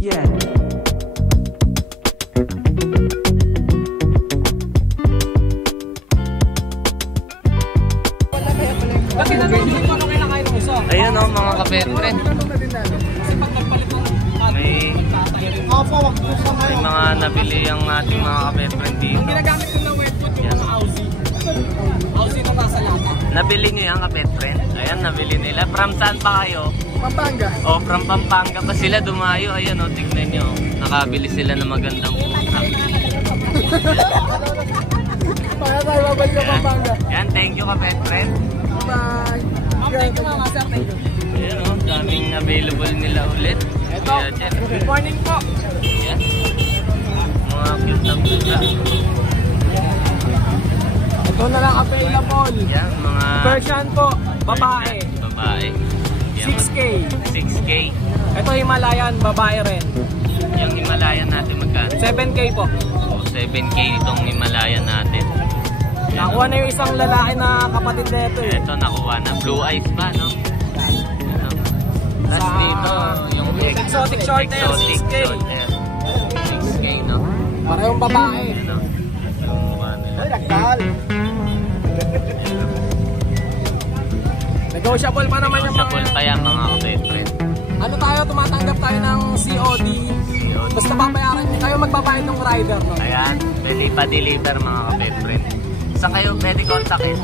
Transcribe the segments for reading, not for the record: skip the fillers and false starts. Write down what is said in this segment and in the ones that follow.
Yeah. Ayan o mga kapetren. May mga nabili ang ating mga kapetren dito. Ginagamit ko na wet food yung mga Aussie na nasa lata. Nabili nyo yan kapetren? Ayan, nabili nila. From saan pa kayo? Pampanga. O, from Pampanga pa sila dumayo. Ayan o, tignan nyo. Nakabili sila ng magandang puta. Para tayo babalik ka Pampanga. Yan, thank you kapetren. Bye. Thank you mga sir. Thank you. Ayan o, daming available nila ulit. Ito. Good morning po. Ayan. Mga cute na puta. Ito na lang available. Yan, mga... Persian po. Babae. Babae. Yan, 6K. 6K. Ito Himalayan. Babae rin. Yung Himalayan natin magkano? 7K po. O, 7K itong Himalayan natin. Yan, Nakuha na yung isang lalaki na kapatid na ito eh. ito nakuha na. Blue eyes pa, no? Ano? Tapos dito, yung Exotic short hair, 6K. short hair. 6K, no? Parehong babae. Ano? Yung ano yun. Nagdahal. Negotiable pa naman yung Negotiable pa yan mga kapetren. Ano tayo, tumatanggap tayo ng COD. Basta babayaran nyo. Kayo magbabayad ng rider, no? Ayan, pwede pa-deliver mga kapetren. Saan kayo pwede kontakin?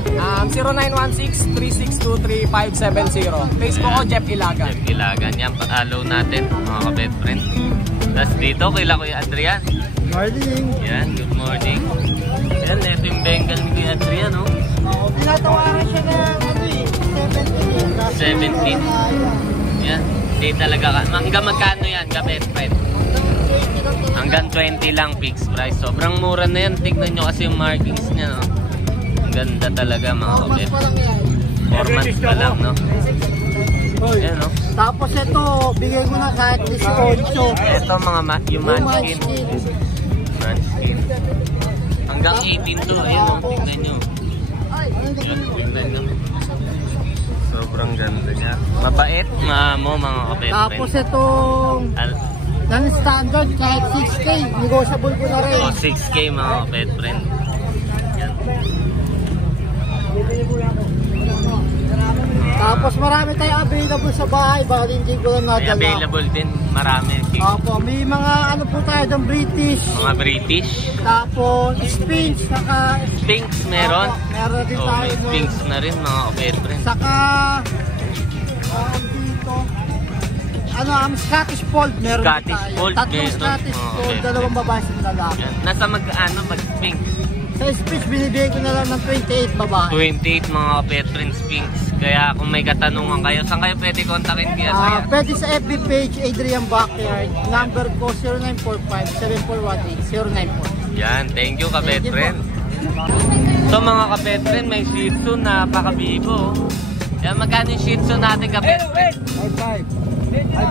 0916-362-3570. Facebook ko, Jeff Ilagan. Jeff Ilagan. Yan, pa-follow natin mga kapetren. Tapos dito, kila Kuya Adrian. Morning. Yan, good morning. Yan, ito yung Bengal ni Kuya Adrian, no? Tinatawaran siya ng 17. Yan, hindi talaga ka. Hanggang magkano yan, kapetren? Hanggang 20 lang fixed price. Sobrang mura na yan. Tignan nyo kasi yung markings niya, no? Ang ganda talaga mga kapetren. 4 months pa lang, no? Yan, no? Tapos ito, bigay ko na kahit 18. Ito mga yung manskin. Manskin. Hanggang 18 to. Ayan, no? Tignan nyo. Yan, tignan nyo. Sobrang ganda niya. Mabait, maamo mga kapetren. Tapos itong non-standard kahit 6K, negotiable ko na rin. So, 6K mga kapetren. Yan. Tapos marami tayong available sa bahay, baka hindi ko lang May nadala. available din. Marami. Opo, may mga ano po tayo ng British. Mga British. Tapos Sphinx, saka Sphinx meron. Opo, meron din Oh, tayo may nun. Sphinx na rin mga kapetren. Saka dito ano, Scottish Fold meron Scottish din tayo. Fold Tatlong meron. Scottish Oh, Fold, okay. dalawang babae sa lalaki. Yan. Nasa magkano pag Sphinx? Sa Sphinx, binibigay ko na lang ng 28 babae. 28 mga kapetren Sphinx. Kaya kung may katanungan kayo, saan kayo pwede kontakin kaya Adrian? Pwede sa FB page, Adrian Backyard. Number ko 0945-7418-094. Yan, thank you kapetren. So mga kapetren, may Shih Tzu na pakabibo. Yan, magkano yung Shih Tzu natin kapetren?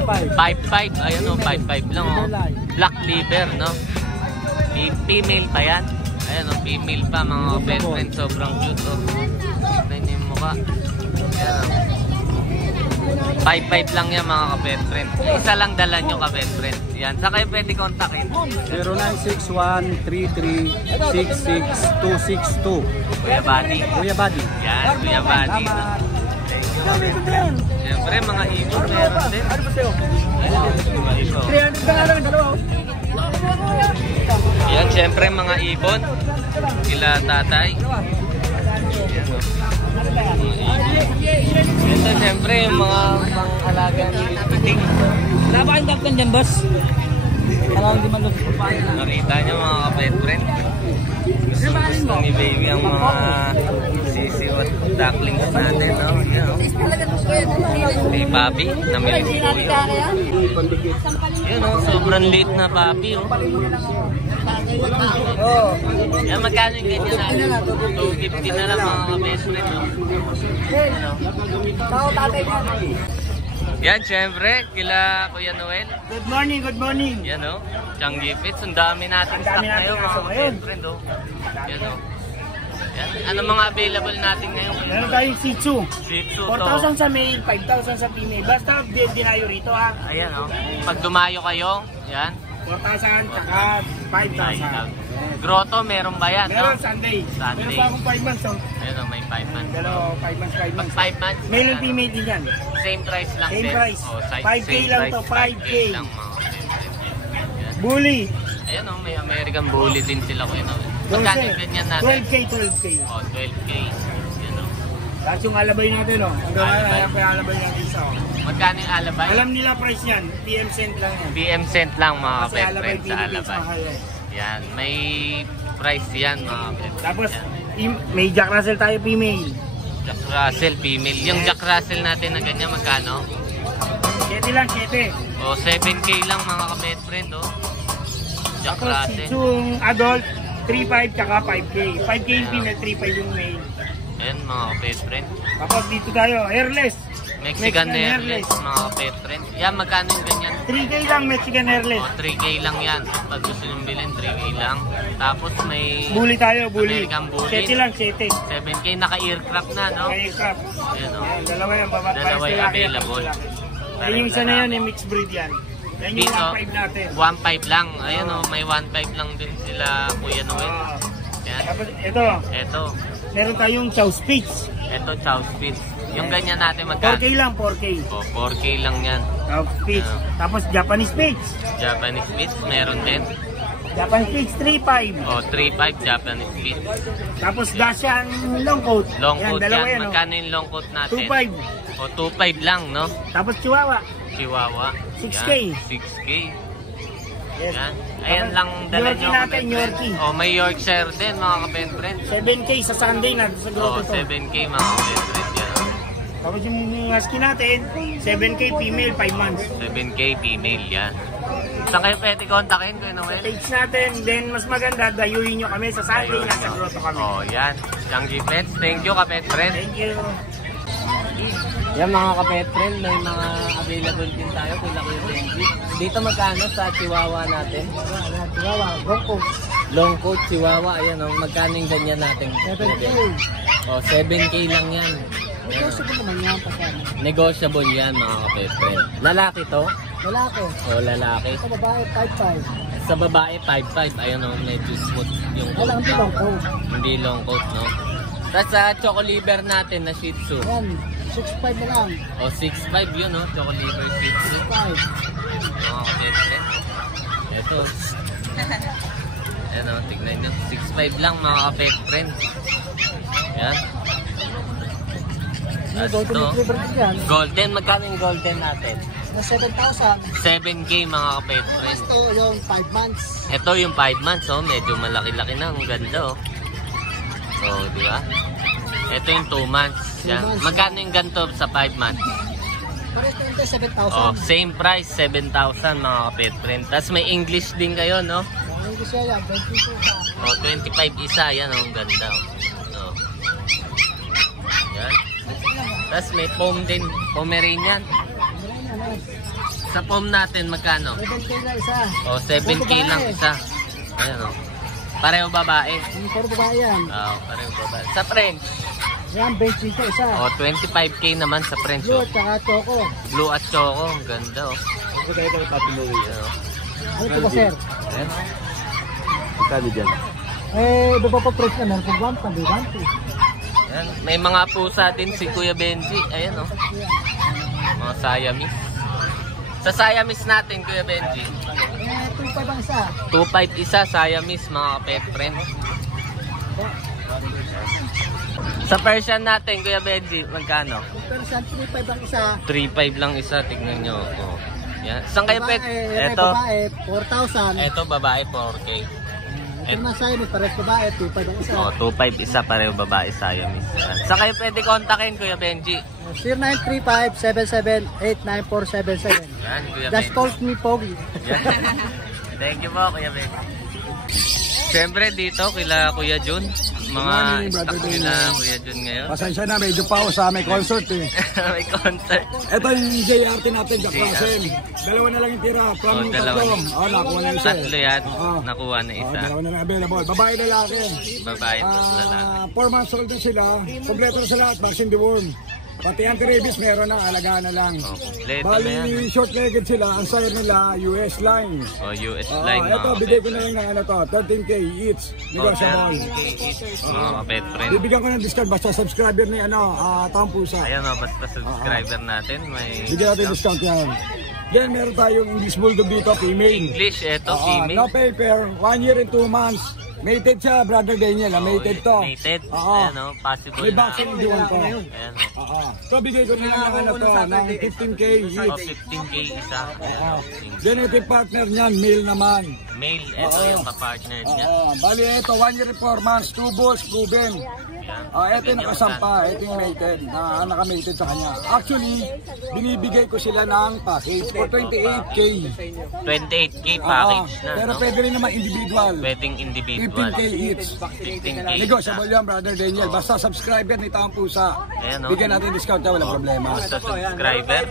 5.5. Ayan o, 5.5 lang o. Black liver, no? Female pa yan. Ayan o, female pa mga kapetren. Sobrang cute o. Tignan niyo yung mukha. Ayan o. 5.5 lang yan mga kapetren. Isa lang dala nyo kapetren. Yan, saan kayo pwede kontakin? 0961-33-66262. Kuya Buddy. Kuya Buddy. Yan, Kuya Buddy. Siyempre, mga ibon meron din. Mga ibon. 300 ka nga lang, dalawa. Yan, siyempre, mga ibon. Kila tatay. Yan, o. Mga ibon. Ito, siyempre, yung mga pang-alaga ni Piting. Wala ba kayong dagdan dyan, boss? Alam, hindi man lang pa. Nakita niyo mga kapetren. Gusto ni baby ang mga sisiwat ducklings natin, no? Yan, o. May papi, namili si Kuya. Yan o, sobrang late na papi o. Yan, magkano yung ganyan natin? 250 na lang mga kapetren o. Yan, syempre, kila Kuya Noel. Good morning, good morning. Yan o, Changi Pits, ang dami nating stock ngayon mga kapetren o. Yan o. Yan. Ano mga available natin ngayon? Meron tayong Shih Tzu. Shih Tzu to. 4,000 sa male, 5,000 sa female. Basta dinayo rito ha. Ayan o. Pag dumayo kayo, yan. 4,000 tsaka 5,000. Grotto, meron ba yan? Meron No? Sunday. Sunday. Meron pa akong 5 months. Oh. Ayun o, may 5 months. Dalawa, 5 months, 5 Pag months. 5 months, Male and female din yan. same price lang Same din. price. Oh, 5K same lang price, to, 5K. lang mga kapatid. Yan. Bully. Ayan o, may American Bully din sila ko yun. Magkano yung ganyan natin? 12K, 12K. Oh, 12K. Yan o. Tapos yung alabay natin, oh. Hanggang Alabay. ayan pa yung alabay natin isa, oh. Magkano yung alabay? Alam nila price niyan, PM cent lang yan. BM cent lang mga Kasi kapatid alabay, sa Philippines, alabay. mahal yan. Yan, may price yan mga kapatid. Tapos, Yan. may Jack Russell tayo female. Jack Russell female. Yung Jack Russell natin na ganyan, magkano? 7 lang, 7. O, 7K lang mga kapatid friend, oh. Jack Tapos, Russell. yung adult, 3.5 tsaka 5K. 5K yung female, 3.5 yung male. Ayan mga kapatid friend. Tapos dito tayo, hairless. Mexican hairless mga kapatid friend. Yan, magkano yung ganyan? 3K lang, Mexican hairless. O, 3K lang yan. Pag gusto nyo bilhin, 3K lang. Tapos may Bully tayo, bully. American Bully. 7 lang, 7. 7K naka-aircraft na, no? Aircraft. Ayan, o. Ayan, dalawa yan, babae. Dalawa yung available. Ay, yung isa na yun, yung mixed breed yan. Yan yung Dito, 1.5 natin. 1.5 lang. Ayan o, may 1.5 lang din sila, Kuya Noel. Ah. Yan. Tapos ito, Eto. meron tayong chow spitz. Eto, chow spitz. Yung ganyan natin magkano? 4K lang, 4K. O, 4K lang yan. Chow spitz. Tapos Japanese spitz. Japanese spitz, meron din. Japanese spitz, 3.5. O, 3.5 Japanese spitz. Tapos Gashang long coat. Long Ayan, coat dalawa yan. oh. Magkano yung long coat natin? 2.5. O, 2.5 lang, no? Tapos Chihuahua. Chihuahua. 6K. Yan, 6K. Yes. Yan. Ayan lang dala Yorkie nyo. natin, Yorkie. O, may Yorkshire din, mga kapend-friend. 7K sa Sunday na sa O, grotto to. 7K, mga kapend-friend. Yan. Tapos yung husky natin, 7K female, 5 months. 7K female, yan. Saan kayo pwede kontakin, Kuya Noel? Page natin, then mas maganda, dayuhin nyo kami sa Sunday, nasa grotto kami. O, yan. Changi Pets. Thank you, kapend-friend. Thank you. Yan mga kapetren, may mga available din tayo kung laki yung Benji. Dito magkano sa Chihuahua natin? Chihuahua, long coat. Long coat Chihuahua, ayan o, magkano yung ganyan natin? 7K. O, 7K lang yan. Negotiable naman yan, pasama. Negotiable yan mga kapetren. Lalaki to? Lalaki. O, lalaki. Sa babae, 5'5". Sa babae, 5'5". Ayun o, medyo smooth yung coat. Wala, hindi long coat. Hindi long coat, no? Tapos sa choco liver natin na Shih Tzu. Yan, 6'5" na lang. O, 6'5 yun, no? Choco liver Shih Tzu. 5. Mga kapetren. Ito. Ayan o, tignan nyo. 6'5 lang mga kapetren. Ayan. Ano, Tapos golden ito, retriever din yan. golden. Magkano yung golden natin? Na 7,000. 7K mga kapetren. Ito yung 5 months. Ito yung 5 months, oh. Medyo malaki-laki na. Ang ganda, oh. So, di ba? Ito yung 2 months. Yan. Magkano yung ganito sa 5 months? Pares na ito, 7,000. Oh, same price, 7,000 mga kapetren. Tapos may English din kayo, no? Ang English yan, 22 ka. Oh, 25 isa. Yan, oh. Ang ganda, oh. Oh. Yan. Tapos may foam din. Pomeranian. Sa foam natin, magkano? 7K na isa. Oh, 7K lang isa. Ayan, oh. Pareho babae. Yung puro babae yan. Oh, pareho babae. Sa French, Yan, 25 isa. oh, 25K naman sa French, Blue oh. at saka choco. Blue at choco, ang ganda, oh. Ayan, oh. Ano ito ba, sir? Ayan. Magkano dyan? Eh, iba pa price na. Meron pong 1, pandi 1, 2. Ayan. May mga pusa din si Kuya Benji. Ayan, oh. Mga Siamese. Sa Siamese natin, Kuya Benji. Eh, 2.5 ang isa. 2.5 isa, Siamese, mga pet friend. Sa Persian natin, Kuya Benji, magkano? Persian, 3.5 ang isa. 3.5 lang isa, tignan nyo. Oh. Yan. Saan kayo pet? Babae, Eto. babae, 4,000. Eto, babae, 4K. Ito naman sa'yo, may pares babae, 2.5 ang isa. Oh, 2.5 isa, pareho babae, Siamese. Yan. Saan kayo pwede kontakin, Kuya Benji? 0935-778-9477. Yan, Kuya Just Benji. call me Pogi. Yan. Thank you po, Kuya Benji. Siyempre dito, kila Kuya Jun. Mga morning, stock Brother nila Dino. Kuya Jun ngayon. Pasensya na, medyo pa ako sa may concert eh. May concert. Ito yung JRT natin, Jack Russell. Dalawa na lang yung tira. From Oh, dalawa. tatlo. Nakuha na isa. Tatlo yan. Oo. Nakuha na isa. Dalawa na lang available. Babae lalaki. Babae at lalaki. 4 months old na sila. Kompleto na sa lahat. Vaccine deworm. Pati anti-rabies meron na, alagaan na lang. Kompleto na yan. Bali, short-legged sila, ang sire nila, US line. O, US line mga Ito, bigay ko na lang ng ano to, 13K each. Negotiable. Mga kapet friend. Bibigyan ko ng discount basta subscriber ni Taong Pusa. Ayan o, basta subscriber natin. May Bigyan natin discount yan. Then meron tayong English Bulldog dito, female. English, eto, No female. paper, 1 year and 2 months. Mated siya, brother Daniel. Mated to. Mated. Oo. Ayan o, possible May na. vaccine din to. Ayan o. So bigay ko na lang ng ano to, ng 15K O, each. 15K isa. Ayan o. Then ito yung partner niyan, male naman. Male, eto yung kapartner niya. Bali ito, 1 year and 4 months, 2 balls, proven. Ayan. Ito yung nakasampa, ito yung mated, na naka-mated sa kanya. Actually, binibigay ko sila ng package for 28K. 28K package na, Pero no? pwede rin naman individual. Pwedeng individual. 15K each. 15K Negotiable isa. yan, brother Daniel. Basta subscriber ni Taong Pusa. Ayan, no? Bigyan natin discount na, walang problema. Basta subscriber.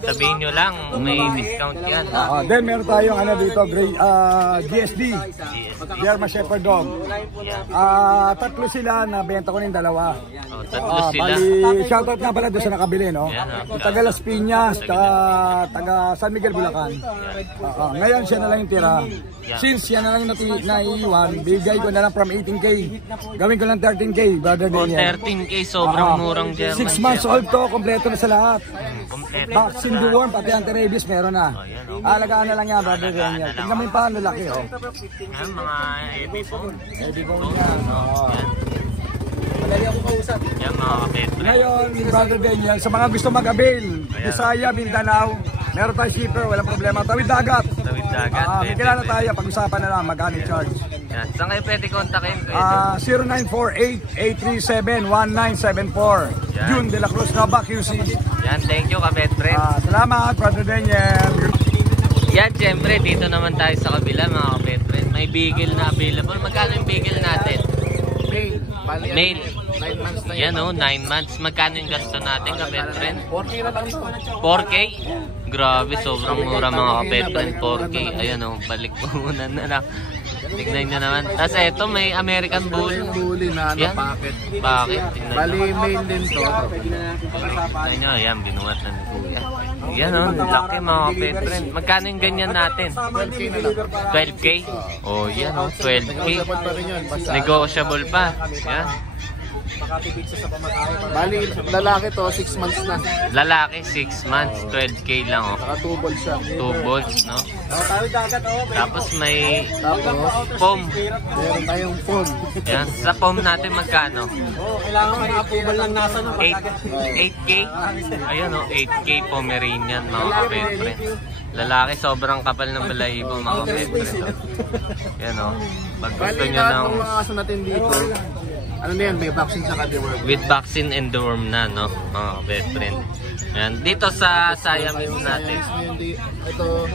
Sabihin nyo lang, may discount yan. Then meron tayong ano dito, GSD. German Shepherd Dog. Tatlo sila, nabenta ko ng dalawa. O, tatlo sila. Bali, shoutout nga pala doon sa nakabili, no? Yan, Taga Las Piñas, taga San Miguel, Bulacan. Ngayon siya na lang yung tira. Since yan na lang yung naiiwan, bigay ko na lang from 18K. Gawin ko lang 13K, brother O, Daniel. 13K, sobrang murang German. 6 months old to, kompleto na sa lahat. Kompleto. Vaccine deworm, pati anti-rabies meron na. Alagaan na lang yan, brother Daniel. Tingnan mo yung paano laki, oh. Ayan, mga heavy bone. Heavy bone yan. Madali ako kausap. Yan, mga kapet. Ngayon, brother Daniel, sa mga gusto mag-avail, Bisaya, Mindanao, meron tayong shipper, walang problema. Tawid dagat. Tawid dagat. May kilala tayo, pag-usapan na lang, magkano yung charge. Yan. Saan kayo pwede kontakin? 0948-837-1974. Yan. June de la Cruz, Nova, QC. Yan, thank you kapet friend. Salamat, brother Daniel. Yan, syempre, dito naman tayo sa kabila mga kapet friend. May bigel na available. Magkano yung bigel natin? Male. 9 months na Yan o, 9 months. Magkano yung gasto natin kapet friend? 4K na lang ito. 4K? Grabe, sobrang mura mga kapet friend. 4K. Ayan o, balik po muna na lang. Tignan nyo naman. Tapos eto, may American Bull. Bully na Yan. packet. Bakit? Tingnan Bali, nyo. main din to. Tingnan nyo, ayan, binuwatan ni Kuya. Yan o, laki mga kapet friend. Magkano yung ganyan natin? 12K na lang. 12K? Oh, yan o, 12K. Negotiable pa rin yun. Basta, Negotiable pa. Yan. bali, lalaki to, 6 months na. Lalaki, 6 months, 12K lang o. Naka 2 balls siya. 2 balls, no? Tawid dagat, Tapos may Tapos, foam. meron tayong phone. Yan. Sa foam natin magkano? Kailangan may approval lang nasa no. 8K? Ayan o, 8K Pomeranian mga kapetren. Lalaki, sobrang kapal ng balahibo mga kapetren. Yan o. Pag gusto Bali, nyo lahat ng ng mga aso natin dito, ano na yan, may vaccine sa Cadeworm. with vaccine and deworm na, no? Mga kapetren. Yan. Dito sa Siamese natin. Ito,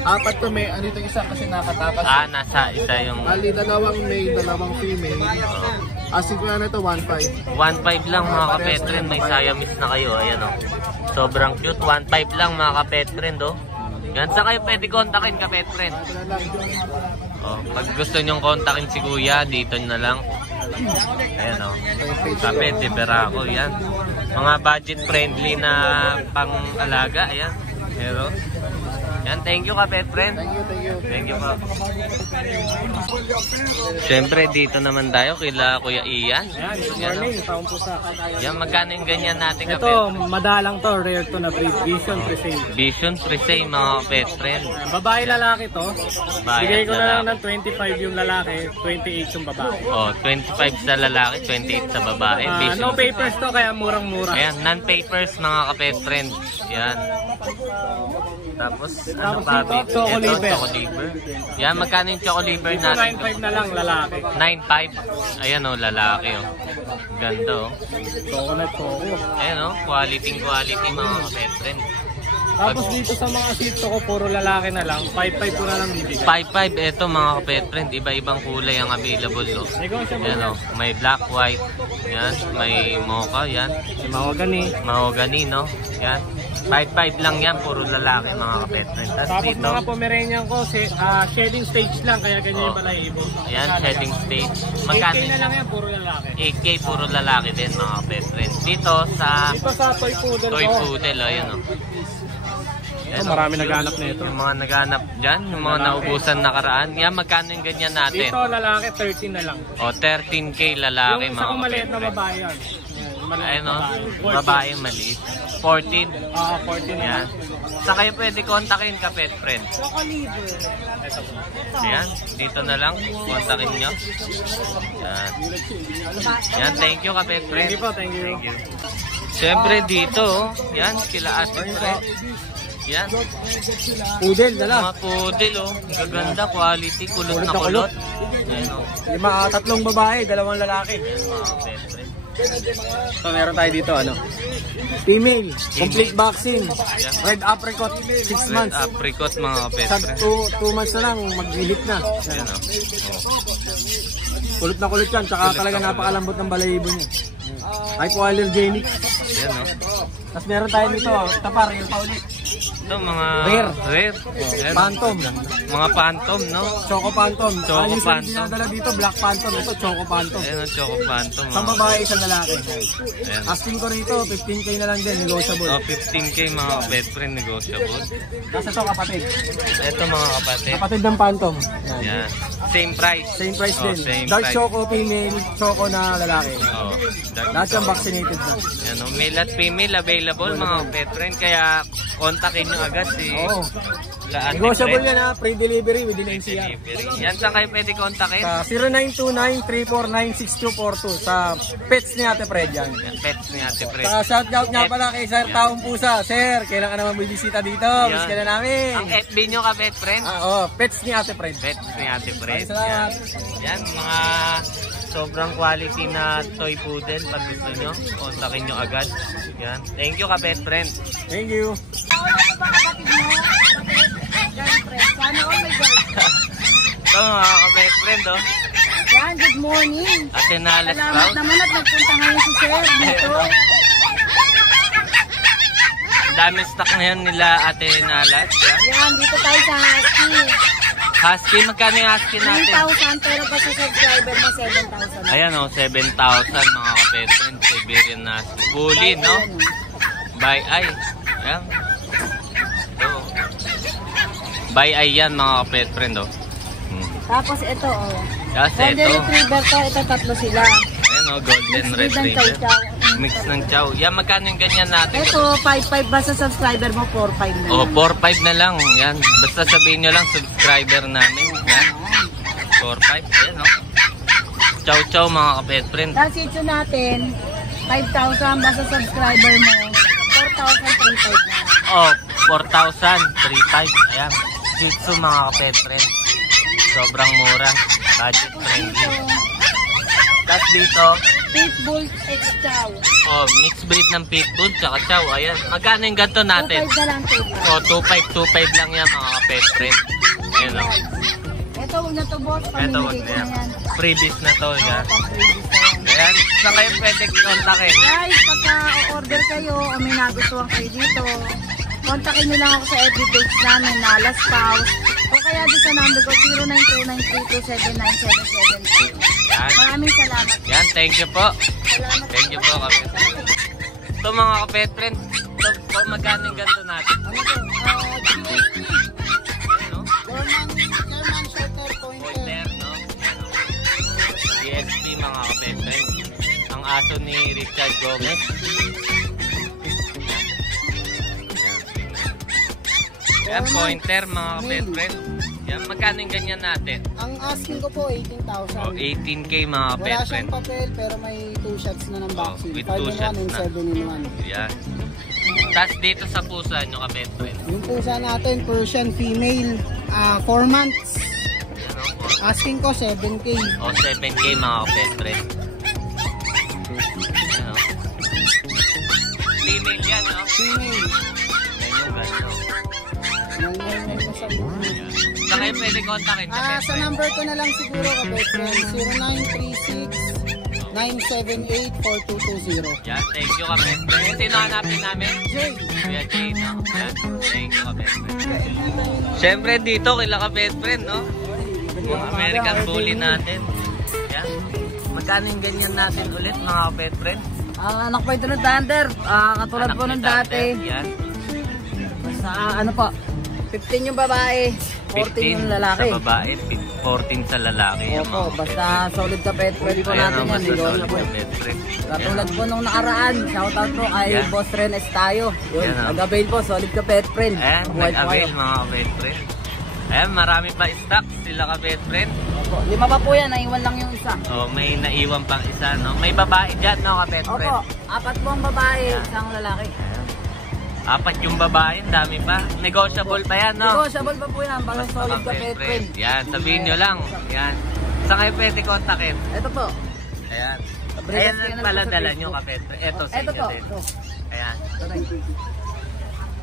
4 to may, andito isa kasi nakatakas. Nasa isa yung Bali, 2 male, 2 female. Asig ko na ito, 1.5. 1.5 lang mga kapetren. May Siamese na kayo. Ayan o. Sobrang cute. 1.5 lang mga kapetren, do. Yan. Saan kayo pwede kontakin kapetren? Oh, pag gusto nyong kontakin si Kuya, dito na lang. Ayan o. Kapet, si Berako. Yan. Mga budget friendly na pang-alaga. Ayan. Pero, yan. Thank you kapet friend. Thank you. Thank you po. Siyempre, dito naman tayo kila Kuya Ian. Yan, Taong Pusa. yan, magkano yung ganyan natin kapet? Ito, madalang to, rare to na breed, Vision Presale. Vision Presay, mga kapet friend. Babae lalaki to. Babae Bigay ko at na lang lalaki. ng 25 yung lalaki, 28 yung babae. Oh, 25 sa lalaki, 28 sa babae. Vision. No papers to, kaya murang-mura. Ayan, non-papers mga kapet friend. Yan. Tapos, ano pa? dito, choco liver. Choco liver. Yan, magkano yung choco liver Ito, natin? 9.5 na lang lalaki. 9.5. Ayan o, lalaki o. Ganda o. Coconut choco. Ayan o, quality mga kapet friend. Tapos dito sa mga sito ko, puro lalaki na lang. 5.5 ko na lang bibigay. 5.5, eto mga kapet friend. Iba-ibang kulay ang available o. Negotiable Ayan o, may black, white. Yan, may mocha, yan. Mahogany. Mahogany, no? Yan. 5'5 lang yan, puro lalaki mga kapet friend. Tapos Dito, mga Pomeranian ko, shedding stage lang, kaya ganyan yung balahibo. ayan, shedding stage. 8K Magkano? na lang yan, puro lalaki. 8K, puro lalaki din mga kapet friend. Dito sa Dito sa toy poodle toy ko, poodle, ayan o. marami naghanap na ito. Yung mga naghanap dyan, yung mga naubusan nakaraan. Yan, magkano yung ganyan natin? Dito lalaki, 13 na lang. O, 13K lalaki Yung isa mga kong maliit na kapet friend. babae yan. Ayun o, babae maliit. 14. 14 na Yan. Sa kayo pwede kontakin ka, pet friend. Yan, dito na lang. Kontakin nyo. Yan. Yan, thank you ka, pet friend. Thank you po, thank you. Siyempre dito, yan, kila ate friend. Yan, Poodle, dala. mga poodle oh. Gaganda, quality, kulot na kulot. Yan o. 3 babae, 2 lalaki. Yan, mga pet friend. So meron tayo dito, ano? Female, complete vaccine. Yan. Red apricot, 6 Red months. apricot mga pet Sa friend. 2 months na lang, maghilip na. Yan o. Kulot na kulot yan, tsaka talaga napakalambot ng balahibo niya. Hypoallergenic. Yan o. Tapos meron tayo nito, tapar, yung pa ulit. Ito mga Rare. Rare. Yan. Phantom. Mga phantom, no? Choco Phantom. Choco Yung Phantom. dinadala dito, Black Phantom. Ito, Choco Phantom. Ayan ang Choco Phantom. Isang mga babae, isang lalaki. Ayan. Asking ko rito, 15K na lang din, negotiable. Oh, 15K mga best friend negotiable. Kasi ito kapatid. Ito mga kapatid. Kapatid ng Phantom. Yan. Same price. Same price Oh, din. same Dark price. Choco female, Choco na lalaki. Oh, Lahat yung vaccinated na. Yan, oh, male at female available mga pet friend. Kaya kontakin nyo agad si Oo. Ate Negotiable Friend. yan ha, free delivery within NCR. Delivery. Yan saan kayo pwede kontakin? Sa 0929-349-6242 sa pets ni Ate Fred yan. Yan, pets ni Ate Friend. Sa shoutout nga pala kay Sir Taong Pusa. Sir, kailan ka naman bibisita dito? Miss ka na namin. Ang FB nyo ka pet friend? Pets ni Ate Fred. Pets ni Ate Friend. Salamat. Yan, mga sobrang quality na toy poodle. Pag gusto nyo, kontakin nyo agad. Yan. Thank you ka pet friend. Thank you. Ito mga ka-pet friend, oh. Yan, good morning. Ate Nalas Salamat Proud. naman at nagpunta ngayon si Sir dito. Ang dami stock ngayon nila Ate Nalas. Yan. Yan, dito tayo sa Husky. Husky, magkano yung husky natin? 9,000 pero pa sa subscriber mo 7,000. Ayan, oh, 7,000 mga ka-pet friend. Siberian na husky. Bully, no? By eye. Ayan. Ito. By eye yan mga ka-pet friend, oh. Tapos ito, oh. Kasi Golden ito. Retriever to, ito tatlo sila. Ayan, oh, golden Mix breed ng retriever. chow-chow. Mix ng chow. Yan, magkano yung ganyan natin? Ito, 5,500 ba sa subscriber mo, 4,500 na Oh, lang. 4-5 na lang. Yan. Basta sabihin nyo lang, subscriber namin. Yan. 4-5. Yan, oh. Chow chow mga ka-pet friend. Tapos ito natin, 5,000 ba sa subscriber mo, 4,350 na lang. Oh, 4,000. 3-5. Ayan. Shih Tzu mga ka-pet friend. Sobrang mura. Budget friendly. Ito, Tapos dito, Pitbull X Chow. oh, mixed breed ng pitbull tsaka chow. Ayan. Magkano yung ganito natin? 2,500 na lang ito. Oh, 2.5 lang yan mga ka-pet friend. Ayan, oh. Ito, huwag na to boss, Ito, pamimigay ko na yan. freebies na to. Yan. Pang-freebies na yan. Ayan. Saan kayo pwede kontakin? Guys, pagka order kayo o may nagustuhan kayo dito, kontakin nyo lang ako sa FB page namin, Nalas Pause, o kaya doon sa number ko, 0929327977. Yan. Maraming salamat. Yan, thank you po. Salamat. Thank you po, kapit. Ito mga kapet friend, ito magkano yung ganito natin? Ano to? Ano? German Shorter Pointer. Pointer, no? DSP mga kapet friend. Ang aso ni Richard Gomez. Yan, pointer mga kapet friend. Yan, magkano yung ganyan natin? Ang asking ko po, 18,000. O, 18K mga kapet Wala friend. siyang papel, pero may 2 shots na ng vaccine. with 5 2 in 1 shots and na. 7 in 1. Yan. Tapos dito sa pusa nyo kapet friend. Yung pusa natin, Persian female, 4 months. Yan, o. Asking ko 7K. O, 7K mga kapet friend. Yan, o. Female yan, no? Female. Yan yung gano'n. Yan sa buhay. Saan kayo pwede kontakin kapet Sa friend? number ko na lang siguro, kapit friend, 0917-978-4220. Yan, thank you kapet friend. Sino hanapin namin? Jay. Kuya Jay, no? Yan, thank you kapet friend. Siyempre dito, kila kapet friend, no? Yung American Bully natin. Yan. Magkano yung ganyan natin ulit, mga kapet friend? Anak po ito ng Thunder. Katulad Anak po ni ng Thunder, dati. Yan. Sa ano po, 15 yung babae, 14 yung lalaki. sa babae, 14 sa lalaki. Yung Opo, mga basta kapet solid ka pet friend po friend. Ayan, natin yan. basta Negosyo solid po. kapet friend. Katulad po nung nakaraan, shoutout po kay Yan. Boss Renes tayo. Yun, Yan, nag-avail po, solid ka pet friend. Ayan, Buhay po nag-avail kayo. mga kapet friend. Ayan, marami pa stock sila kapet friend. Opo, 5 pa po yan, naiwan lang yung isa. Oh, may naiwan pang isa, no? May babae dyan, no, kapet friend? Opo, 4 po ang babae, isang lalaki. Apat yung babae, dami pa. Negotiable pa yan, no? Negotiable pa po yan, basta solid ka pet friend. Yan, sabihin nyo lang. Yan. Saan kayo pwede kontakin? Ito po. Ayan. Breeders Ayan channel ang pala po sa dala Facebook. nyo, kapet. Ito sa Ito inyo po. din. Ito. Ayan.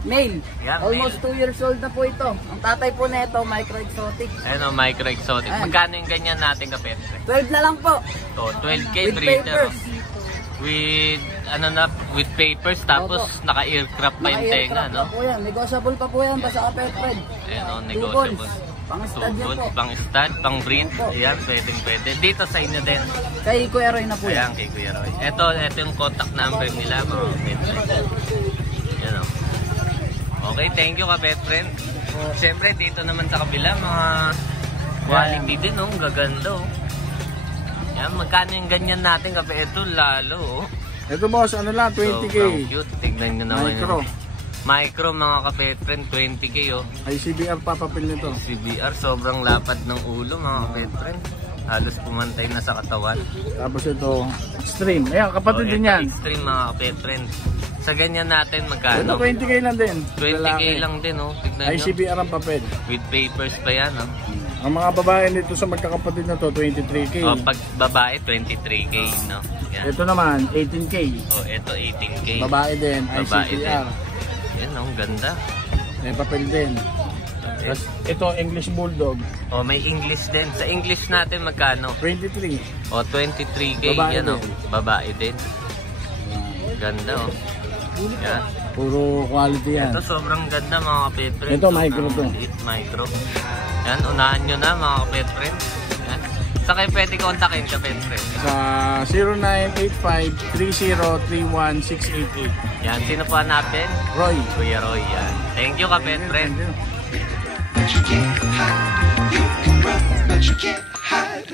Male. Yan, Almost male. 2 years old na po ito. Ang tatay po na ito, micro exotic. Ayan o, micro exotic. Ayan. Magkano yung ganyan natin, kapet? 12 na lang po. So, 12K With breeder. papers. With, ano na, with papers, tapos Opo. naka-aircraft pa yung tenga, Naka-aircraft no? pa po yan. Negotiable pa po yan, basta ka pet friend. Ayan o, Two negotiable. balls. Pang-stud yan Two po. balls, pang-stud, pang-breed. Opo. Ayan, pwede. Dito sa inyo din. Kay Kuya Roy na po yan. Ayan, kay Kuya Roy. Ito yung contact number nila, mga kapet. Yan o. Okay, thank you kapet friend. Siyempre, dito naman sa kabila, mga quality din, oh. Gaganda, oh. Yan, magkano yung ganyan natin kapet? Ito, lalo, oh. Ito boss, ano lang, 20K. Sobrang cute. Tignan nyo naman Micro. yun. Micro, mga kapet friend, 20K, oh. ICBR papapil nito. CBR, sobrang lapad ng ulo, mga kapet friend. Halos pumantay na sa katawan. Tapos ito, extreme. Ayan, kapatid din ito yan. extreme, mga kapet friend. Sa ganyan natin, Ito magkano? 20K lang din. 20K Lalaki. lang din, oh. Tignan nyo. ICBR ang papel. With papers pa yan, oh. Ang mga babae nito sa magkakapatid na to, 23K. Oh, pag babae, 23K, no? Yan. Ito naman, 18K. Oh, ito 18K. Babae din, Babae ICBR. Yan, oh, ganda. May papel din. Tapos ito, English Bulldog, Oh, may English din. Sa English natin, magkano? 23. Oh, 23K. Babae yan, oh. din. Babae din. Ganda, oh. Yan. Puro quality yan. Ito, sobrang ganda, mga kapetren. Ito, micro to. Micro. Yan, unahan nyo na, mga kapetren. Yan. Saan kayo pwede kontakin, kapetren? Sa 0985-3031-688. Yan, sino po hanapin? Roy. Kuya Roy, yan. Thank you, kapetren. Thank you. But you can't hide. You can run, but you can't hide.